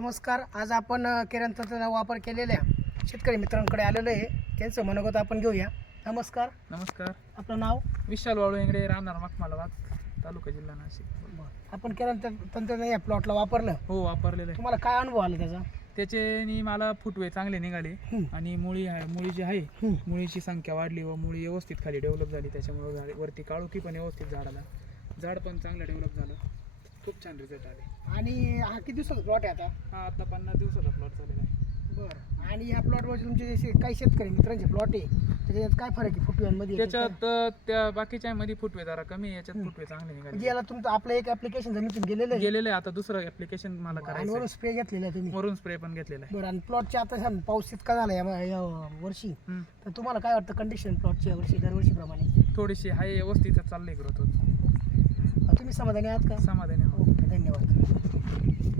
नमस्कार. आज आपण किरण तंत्रज्ञानाचा वापर केलेल्या शेतकरी मित्रांकडे आलेलो आहे. त्यांचं मनोगत आपण घेऊया. नमस्कार. नमस्कार. आपलं नाव? विशाल वाळू इंगडे राहणार मखमालाबाद तालुका जिल्हा नाशिक. आपण किरण तंत्र- तंत्रज्ञान या प्लॉटला वापरलं. हो वापरलेलं आहे. तुम्हाला काय अनुभव आला त्याचा? त्याच्यानी मला फुटवे चांगले निघाले. आणि मुळी आहे मुळी जी आहे. मुळीची संख्या वाढली व मुळी व्यवस्थित खाली डेव्हलप झाली. त्याच्यामुळे वरती काळोखी पण व्यवस्थित झाडाला झाड पण चांगलं डेव्हलप झालं. खूप छान रिझल्ट आले. आणि हा किती दिवसाचा प्लॉट आहे आता? हा आता पन्नास दिवसाचा प्लॉट चाललेला आहे. बरं. आणि या प्लॉटवर तुमचे जसे काही शेतकरी मित्रांचे प्लॉट आहे त्याच्यात काय फरक आहे फुटव्यांमध्ये? त्याच्यात अं, त्या बाकीच्या मध्ये फुटवे जरा कमी आहे, याच्यात फुटवे चांगले म्हणजे निघाले याला तुमचं आपलं एक ऍप्लिकेशन जमिनीतून गेलेलं आहे? गेलेले आहे, आता दुसरं ऍप्लिकेशन मला आणि करायचं वरून. स्प्रे घेतलेला आहे तुम्ही? वरून स्प्रे पण घेतलेला आहे. बरं आणि प्लॉटचे आता सम- पाऊस इतका झाला या या वर्षी. तर तुम्हाला काय वाटतं कंडिशन प्लॉटची या वर्षी दरवर्षीप्रमाणे? थोडीशी हाय व्यवस्थित चाललंय ग्रोथ होत तुम्ही समाधानी आहात का? समाधानी आहोत. ओके धन्यवाद.